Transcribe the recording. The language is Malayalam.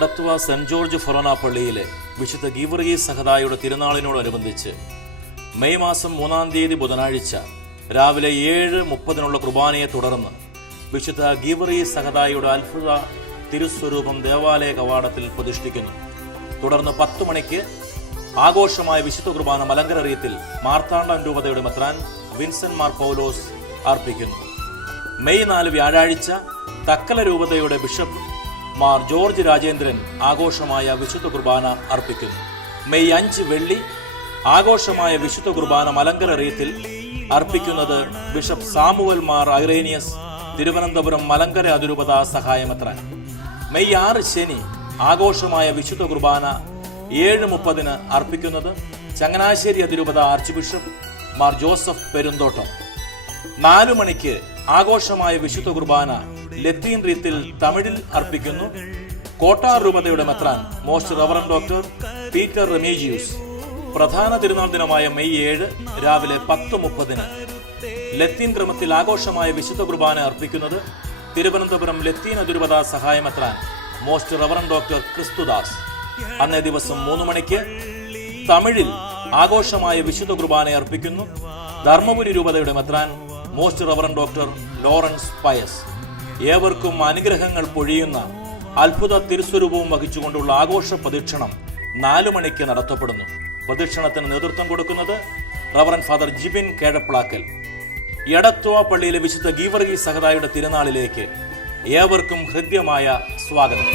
എടത്വ സെന്റ് ജോർജ് ഫൊറോന പള്ളിയിലെ വിശുദ്ധ ഗീവർഗീസ് സഹദായുടെ തിരുനാളിനോടനുബന്ധിച്ച് മെയ് മാസം 3-ാം തീയതി ബുധനാഴ്ച രാവിലെ 7:30 കുർബാനയെ തുടർന്ന് വിശുദ്ധ ഗീവർഗീസ് സഹദായുടെ അത്ഭുത തിരുസ്വരൂപം ദേവാലയ കവാടത്തിൽ പ്രതിഷ്ഠിക്കുന്നു. തുടർന്ന് 10 മണിക്ക് ആഘോഷമായ വിശുദ്ധ കുർബാന മലങ്കര റീത്തിൽ മാർത്താണ്ഡം രൂപതയുടെ മെത്രാൻ വിൻസെന്റ് മാർ പൗലോസ് അർപ്പിക്കുന്നു. മെയ് 4 വ്യാഴാഴ്ച തക്കല രൂപതയുടെ ബിഷപ്പ് മാർ ജോർജ് രാജേന്ദ്രൻ ആഘോഷമായ വിശുദ്ധ കുർബാന അർപ്പിക്കുന്നു. മെയ് 5 വെള്ളി ആഘോഷമായ വിശുദ്ധ കുർബാന മലങ്കര റീത്തിൽ അർപ്പിക്കുന്നത് ബിഷപ്പ് സാമുവൽ മാർ ഐറേനിയസ്, തിരുവനന്തപുരം മലങ്കര അതിരൂപത സഹായമെത്രാൻ. മെയ് 6 ശനി ആഘോഷമായ വിശുദ്ധ കുർബാന 7:30 അർപ്പിക്കുന്നത് ചങ്ങനാശ്ശേരി അതിരൂപത arch bishop Mar Joseph Perumthottam. 4 മണിക്ക് ആഘോഷമായ വിശുദ്ധ കുർബാന ലത്തീൻ റീത്തിൽ തമിഴിൽ അർപ്പിക്കുന്നു കോട്ടാർ രൂപതയുടെ മെത്രാൻ most reverend doctor Peter Remigius. പ്രധാന തിരുനാൾ ദിനമായ മെയ് 7 രാവിലെ 10:30 ലത്തീൻ ക്രമത്തിൽ ആഘോഷമായ വിശുദ്ധ കുർബാന അർപ്പിക്കുന്നത് തിരുവനന്തപുരം ലത്തീൻ അതിരൂപത സഹായമെത്രാൻ മോസ്റ്റ് റവറൻ ഡോക്ടർ ക്രിസ്തുദാസ്. അന്നേ ദിവസം 3 മണിക്ക് തമിഴിൽ ആഘോഷമായ വിശുദ്ധ കുർബാന അർപ്പിക്കുന്നു ധർമ്മപുരി രൂപതയുടെ മെത്രാൻ most reverend doctor Lawrence Pius. ഏവർക്കും അനുഗ്രഹങ്ങൾ പൊഴിയുന്ന അത്ഭുത തിരുസ്വരൂപവും വഹിച്ചുകൊണ്ടുള്ള ആഘോഷ പ്രദക്ഷിണം 4 മണിക്ക് നടത്തപ്പെടുന്നു. പ്രദക്ഷിണത്തിന് നേതൃത്വം കൊടുക്കുന്നത് റവറൻ ഫാദർ ജിബിൻ കേഴപ്ലാക്കൽ. എടത്വ പള്ളിയിലെ വിശുദ്ധ ഗീവർഗീസ് സഹദായുടെ തിരുനാളിലേക്ക് ഏവർക്കും ഹൃദ്യമായ സ്വാഗതം.